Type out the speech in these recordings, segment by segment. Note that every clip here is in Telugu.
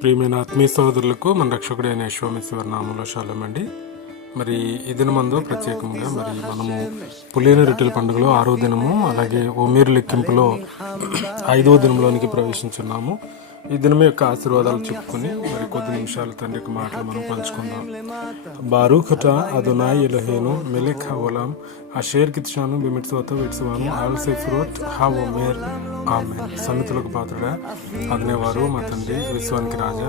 ప్రియమైన ఆత్మీయ సోదరులకు మన రక్షకుడైన యశ్వామేశ్వర నామంలో శాలమండి మరి ఈ దినమందు ప్రత్యేకంగా మరి మనము పులియని రొట్టెల పండుగలో ఆరో దినము అలాగే ఓమేరు లెక్కింపులో ఐదవ దినంలోనికి ప్రవేశించున్నాము. ఈ దినం యొక్క ఆశీర్వాదాలు చెప్పుకొని మరి కొద్ది నిమిషాలు తండ్రి యొక్క మాటలు మనం పంచుకుందాం. బారూఖట అదునాయ్ ఎలహేను మెలెక్ హవలాం అషేర్ కిత్షాను బిమిట్సోతో విట్సువాను ఆల్ సెఫ్రోట్ హా మేర్ ఆమె సన్నితులకు పాత్రడా అగ్నేవారు మా తండ్రి విశ్వానికి రాజా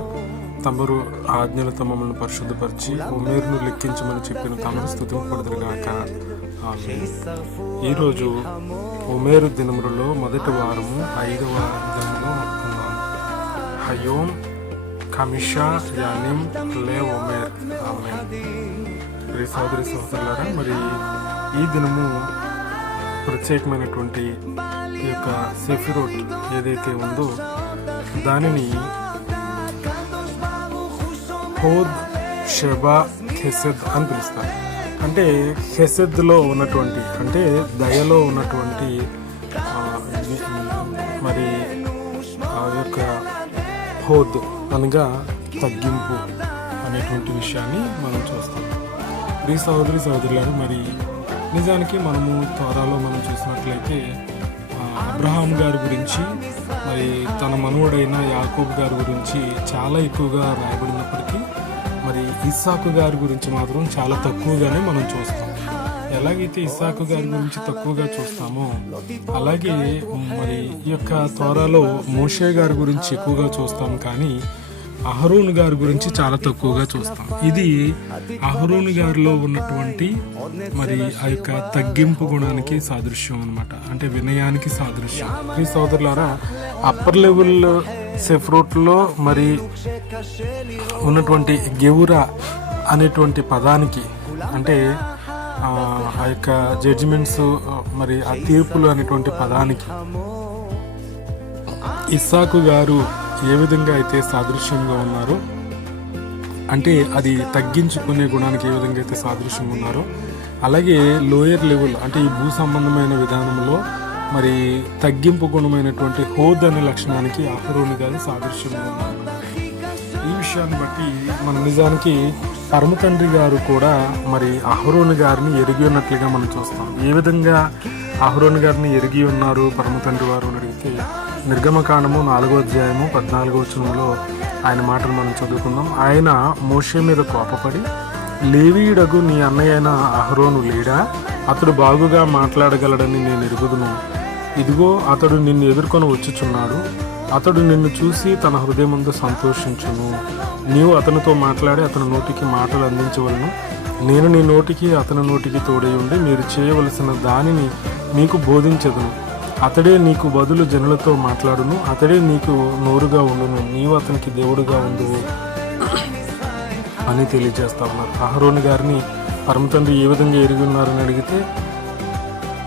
తమరు ఆజ్ఞలతో మమ్మల్ని పరిశుద్ధపరిచి ఉమేరును లెక్కించమని చెప్పిన తమరు స్థుతింపడుదురుగాక ఆమె ఈరోజు ఉమేరు దినములలో మొదటి వారము ఐదవ దినములో היום, హయోం కమిషా యానిం లే ఒమేర్ ఆమె ప్రియ సోదరి సోదరులారా మరి ఈ దినము ప్రత్యేకమైనటువంటి ఈ యొక్క సెఫిరోట్ ఏదైతే ఉందో దానిని హోద్ షెబా హెసెద్ అని పిలుస్తారు. అంటే హెసెద్లో ఉన్నటువంటి అంటే దయలో ఉన్నటువంటి మరి హోద్ అనగా తగ్గింపు అనేటువంటి విషయాన్ని మనం చూస్తాం. ఈ సహోదరి సహోదరులారు మరి నిజానికి మనము త్వరలో మనం చూసినట్లయితే అబ్రహాం గారి గురించి మరి తన మనవడైన యాకూబ్ గారి గురించి చాలా ఎక్కువగా రాయబడినప్పటికీ మరి ఇస్సాకు గారి గురించి మాత్రం చాలా తక్కువగానే మనం చూస్తాం. ఎలాగైతే ఇసాకు గారి గురించి తక్కువగా చూస్తామో అలాగే మరి ఈ యొక్క త్వరలో మోషే గారి గురించి ఎక్కువగా చూస్తాం కానీ అహరోన్ గారి గురించి చాలా తక్కువగా చూస్తాం. ఇది అహరోన్ గారిలో ఉన్నటువంటి మరి ఆ యొక్క తగ్గింపు గుణానికి సాదృశ్యం అనమాట అంటే వినయానికి సాదృశ్యం. ఈ సోదరులారా అప్పర్ లెవెల్ సెఫ్రోట్లో మరి ఉన్నటువంటి గెవురా అనేటువంటి పదానికి అంటే ఆ యొక్క జడ్జిమెంట్స్ మరి ఆ తీర్పులు అనేటువంటి పదానికి ఇస్సాకు గారు ఏ విధంగా అయితే సాదృశ్యంగా ఉన్నారో అంటే అది తగ్గించుకునే గుణానికి ఏ విధంగా అయితే సాదృశ్యంగా ఉన్నారో అలాగే లోయర్ లెవెల్ అంటే ఈ భూ సంబంధమైన విధానంలో మరి తగ్గింపు గుణమైనటువంటి హోద్ అనే లక్షణానికి అహరోని గారు సాదృశ్యంగా ఉన్నారు. విషయాన్ని బట్టి మన నిజానికి పరమ తండ్రి గారు కూడా మరి అహరోని గారిని ఎరిగి ఉన్నట్లుగా మనం చూస్తాం. ఏ విధంగా అహరోని గారిని ఎరిగి ఉన్నారు పరమ తండ్రి వారు అని అడిగితే నిర్గమకాండము నాలుగో అధ్యాయము పద్నాలుగో వచనంలో ఆయన మాటలు మనం చదువుకుందాం. ఆయన మోషే మీద కోపపడి లేవీయుడగు నీ అన్నయ్య అయిన అహరోను లేడా? అతడు బాగుగా మాట్లాడగలడని నేను ఎరుగుదును. ఇదిగో అతడు నిన్ను ఎదుర్కొని వచ్చుచున్నాడు. అతడు నిన్ను చూసి తన హృదయమందు సంతోషించును. నీవు అతనితో మాట్లాడి అతని నోటికి మాటలు అందించవలను. నేను నీ నోటికి అతని నోటికి తోడై ఉండి మీరు చేయవలసిన దానిని మీకు బోధించదును. అతడే నీకు బదులు జనులతో మాట్లాడును. అతడే నీకు నోరుగా ఉండును. నీవు అతనికి దేవుడుగా ఉండువు అని తెలియజేస్తా ఉన్నారు. అహరోని గారిని పరమతండ్రి ఏ విధంగా ఎరిగి ఉన్నారని అడిగితే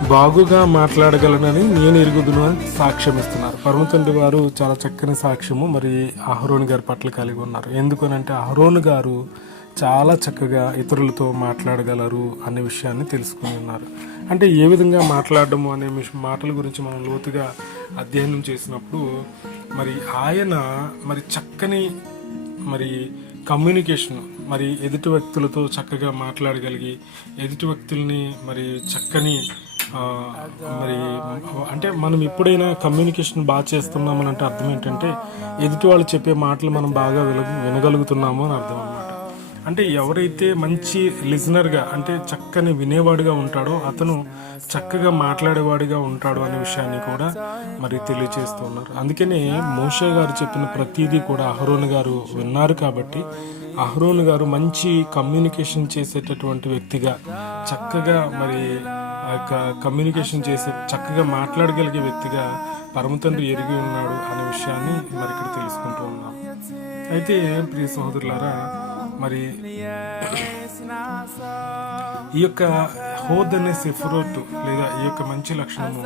బాగుగా మాట్లాడగలనని నేను ఎరుగుదును అని సాక్ష్యం ఇస్తున్నారు. పరమతండ్రి వారు చాలా చక్కని సాక్ష్యము. మరి అహరోన్ గారి పట్ల కలిగి ఉన్నారు. ఎందుకనంటే అహరోన్ గారు చాలా చక్కగా ఇతరులతో మాట్లాడగలరు అనే విషయాన్ని తెలుసుకుని ఉన్నారు. అంటే ఏ విధంగా మాట్లాడడం అనే మాటల గురించి మనం లోతుగా అధ్యయనం చేసినప్పుడు మరి ఆయన మరి చక్కని మరి కమ్యూనికేషన్ మరి ఎదుటి వ్యక్తులతో చక్కగా మాట్లాడగలిగి ఎదుటి వ్యక్తుల్ని మరి చక్కని మరి అంటే మనం ఎప్పుడైనా కమ్యూనికేషన్ బాగా చేస్తున్నామని అంటే అర్థం ఏంటంటే ఎదుటి వాళ్ళు చెప్పే మాటలు మనం బాగా విన వినగలుగుతున్నాము అని అర్థం అనమాట అంటే ఎవరైతే మంచి లిజనర్గా అంటే చక్కని వినేవాడిగా ఉంటాడో అతను చక్కగా మాట్లాడేవాడిగా ఉంటాడు అనే విషయాన్ని కూడా మరి తెలియజేస్తూ ఉన్నారు. అందుకనే మోషే గారు చెప్పిన ప్రతిదీ కూడా అహరోన్ గారు విన్నారు కాబట్టి అహరోన్ గారు మంచి కమ్యూనికేషన్ చేసేటటువంటి వ్యక్తిగా చక్కగా మరి కమ్యూనికేషన్ చేసే చక్కగా మాట్లాడగలిగే వ్యక్తిగా పరమతండ్రి ఎరిగి ఉన్నాడు అనే విషయాన్ని మరి ఇక్కడ తెలుసుకుంటూ ఉన్నాం. అయితే ప్రియ సహోదరులారా మరి ఈ యొక్క హోద్ అనే సెఫరోట్ లేదా ఈ యొక్క మంచి లక్షణము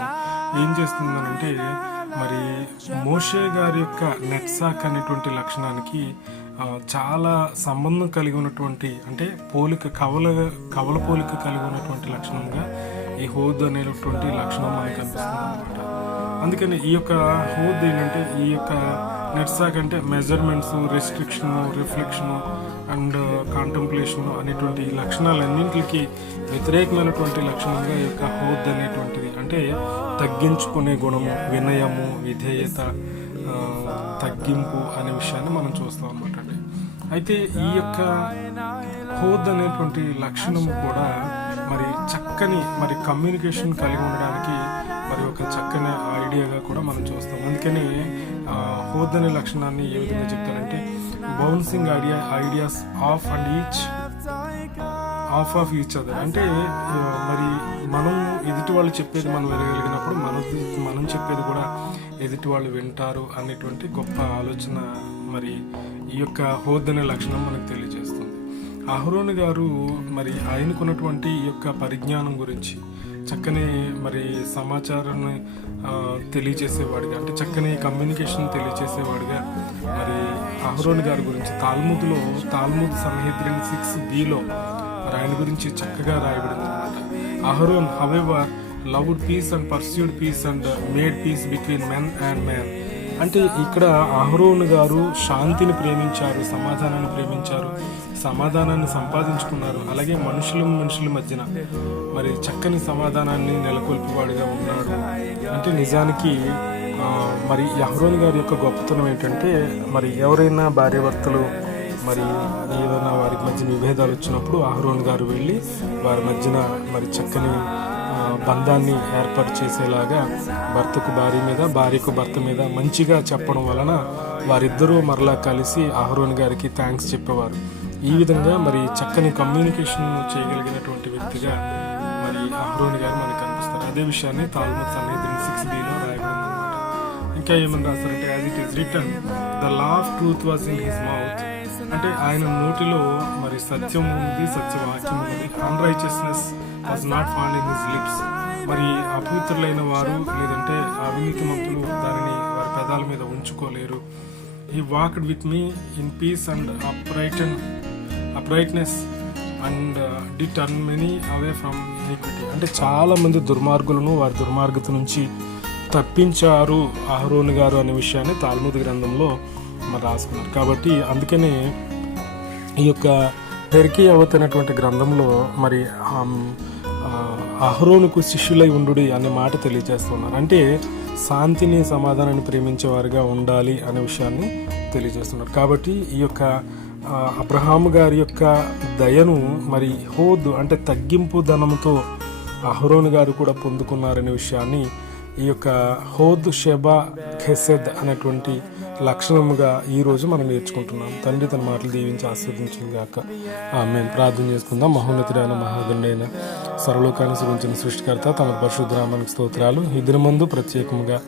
ఏం చేస్తుందనంటే మరి మోషే గారి యొక్క నెట్సాక్ అనేటువంటి లక్షణానికి చాలా సంబంధం కలిగి ఉన్నటువంటి అంటే పోలిక కవల కవల పోలిక కలిగి ఉన్నటువంటి లక్షణంగా ఈ హోద్ అనేటువంటి లక్షణం మనకు కనిపిస్తుంది అనమాట అందుకని ఈ యొక్క హోద్ ఏంటంటే ఈ యొక్క నెట్సాక్ అంటే measurements restriction reflection and contemplation అనేటువంటి లక్షణాలన్నింటికి వ్యతిరేకమైనటువంటి లక్షణంగా ఈ యొక్క హోద్ అనేటువంటిది. అంటే తగ్గించుకునే గుణము వినయము విధేయత తగ్గింపు అనే విషయాన్ని మనం చూస్తాం అనమాట అయితే ఈ యొక్క హోద్ అనేటువంటి లక్షణము కూడా చక్కని మరి కమ్యూనికేషన్ కలిగి ఉండడానికి మరి ఒక చక్కని ఐడియాగా కూడా మనం చూస్తాం. అందుకని హోదనే లక్షణాన్ని ఏ విధంగా చెప్తారంటే bouncing idea ideas of and each of of each other. అంటే మరి మనం ఎదుటి వాళ్ళు చెప్పేది మనం వినగలిగినప్పుడు మన మనం చెప్పేది కూడా ఎదుటి వాళ్ళు వింటారు అనేటువంటి గొప్ప ఆలోచన మరి ఈ యొక్క హోదనే లక్షణం మనకు తెలియజేస్తుంది. అహరోన్ గారు మరి ఆయనకున్నటువంటి ఈ యొక్క పరిజ్ఞానం గురించి చక్కని మరి సమాచారాన్ని తెలియచేసేవాడిగా అంటే చక్కని కమ్యూనికేషన్ తెలియచేసేవాడిగా మరి అహరోన్ గారి గురించి తాల్ముద్లో తాల్ముద్ సంహిద్రిన్ సిక్స్ బిలో మరి ఆయన గురించి చక్కగా రాయబడింది అనమాట Aaron however loved peace and pursued peace and made peace between men and man అంటే ఇక్కడ అహరోన్ గారు శాంతిని ప్రేమించారు సమాధానాన్ని ప్రేమించారు సమాధానాన్ని సంపాదించుకున్నారు. అలాగే మనుషుల మనుషుల మధ్యన మరి చక్కని సమాధానాన్ని నెలకొల్పివాడిగా ఉన్నాడు. అంటే నిజానికి మరి అహరోన్ గారి యొక్క గొప్పతనం ఏంటంటే మరి ఎవరైనా భార్యాభర్తలు మరి ఏదైనా వారి మధ్య విభేదాలు వచ్చినప్పుడు అహరోన్ గారు వెళ్ళి వారి మధ్యన మరి చక్కని బంధాన్ని ఏర్పాటు చేసేలాగా భర్తకు భార్య మీద భార్యకు భర్త మీద మంచిగా చెప్పడం వలన వారిద్దరూ మరలా కలిసి అహరోన్ గారికి థ్యాంక్స్ చెప్పేవారు. ఈ విధంగా మరి చక్కని కమ్యూనికేషన్ చేయగలిగినటువంటి వ్యక్తిగా మరి అహరోన్ గారు మనకు కనిపిస్తారు. అదే విషయాన్ని తాల్మత్ అనేది సిక్స్ బిలో రాయబడింది ఇంకా ఏమని రాస్తారంటే as it is return the law of truth was in his mouth అంటే ఆయన నోటిలో మరి సత్యం ఉంది సత్యవాక్యం ఉంది. Unrighteousness was not found in his lips మరి అపవిత్రులైన వారు లేదంటే అవినీతి మంతులు దానిని వారి పెదాల మీద ఉంచుకోలేరు. ఈ walked with me in peace and upright and uprightness and did turn many away from equity అంటే చాలామంది దుర్మార్గులను వారి దుర్మార్గత నుంచి తప్పించారు అహరోన్ గారు అనే విషయాన్ని తాల్మూద్ గ్రంథంలో మరి రాసుకున్నారు. కాబట్టి అందుకనే ఈ యొక్క పెరికి అవతైనటువంటి గ్రంథంలో మరి అహరోనుకు శిష్యులై ఉండు అనే మాట తెలియజేస్తున్నారు. అంటే శాంతిని సమాధానాన్ని ప్రేమించేవారుగా ఉండాలి అనే విషయాన్ని తెలియజేస్తున్నారు. కాబట్టి ఈ యొక్క అబ్రహాము గారి యొక్క దయను మరి హోద్ అంటే తగ్గింపు ధనంతో అహరోన్ గారు కూడా పొందుకున్నారనే విషయాన్ని ఈ యొక్క హోద్ షెబా ఖెసెద్ అనేటువంటి లక్షణముగా ఈరోజు మనం నేర్చుకుంటున్నాం. తండ్రి తన మాటలు దీవించి ఆస్వాదించింది గాక. మేము ప్రార్థన చేసుకుందాం. మహోన్నతుడైన మహాగండైన సర్వలోకాన్ని సృజించిన సృష్టికర్త తమ పరిశుద్ధరామానికి స్తోత్రాలు. ఇద్దరి దినమందు ప్రత్యేకంగా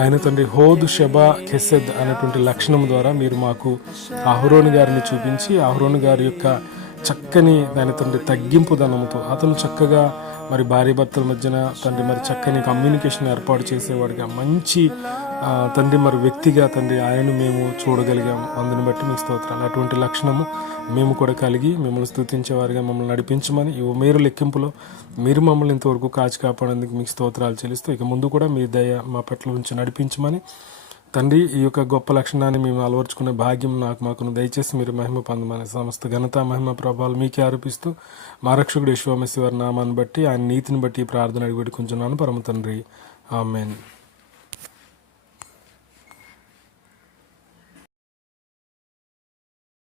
ఆయన తండ్రి హోద్ షబా ఖెసెద్ అనేటువంటి లక్షణం ద్వారా మీరు మాకు అహరోని గారిని చూపించి అహరోని గారి యొక్క చక్కని దాని తండ్రి తగ్గింపు ధనంతో అతను చక్కగా మరి భార్య భర్తల మధ్యన తండ్రి మరి చక్కని కమ్యూనికేషన్ ఏర్పాటు చేసేవాడిగా మంచి తండ్రి మరి వ్యక్తిగా తండ్రి ఆయన మేము చూడగలిగాము. అందుని బట్టి మీకు స్తోత్రాలు. అటువంటి లక్షణము మేము కూడా కలిగి మిమ్మల్ని స్థుతించేవారిగా మమ్మల్ని నడిపించమని ఈ మీరు లెక్కింపులో మీరు మమ్మల్ని ఇంతవరకు కాచి కాపాడేందుకు మీకు స్తోత్రాలు చెల్లిస్తూ ఇక ముందు కూడా మీ దయ మా పట్ల ఉంచి నడిపించమని తండ్రి ఈ యొక్క గొప్ప లక్షణాన్ని మేము అలవర్చుకునే భాగ్యం నాకు మాకును దయచేసి మీరు మహిమ పొందమని సమస్త ఘనత మహిమ ప్రభావాలు మీకే ఆరోపిస్తూ మా రక్షకుడు యశ్వామశివారి నామాన్ని బట్టి ఆయన నీతిని బట్టి ఈ ప్రార్థన అడిగి పెట్టుకుంటున్నాను. పరమ తండ్రి. ఆమెన్.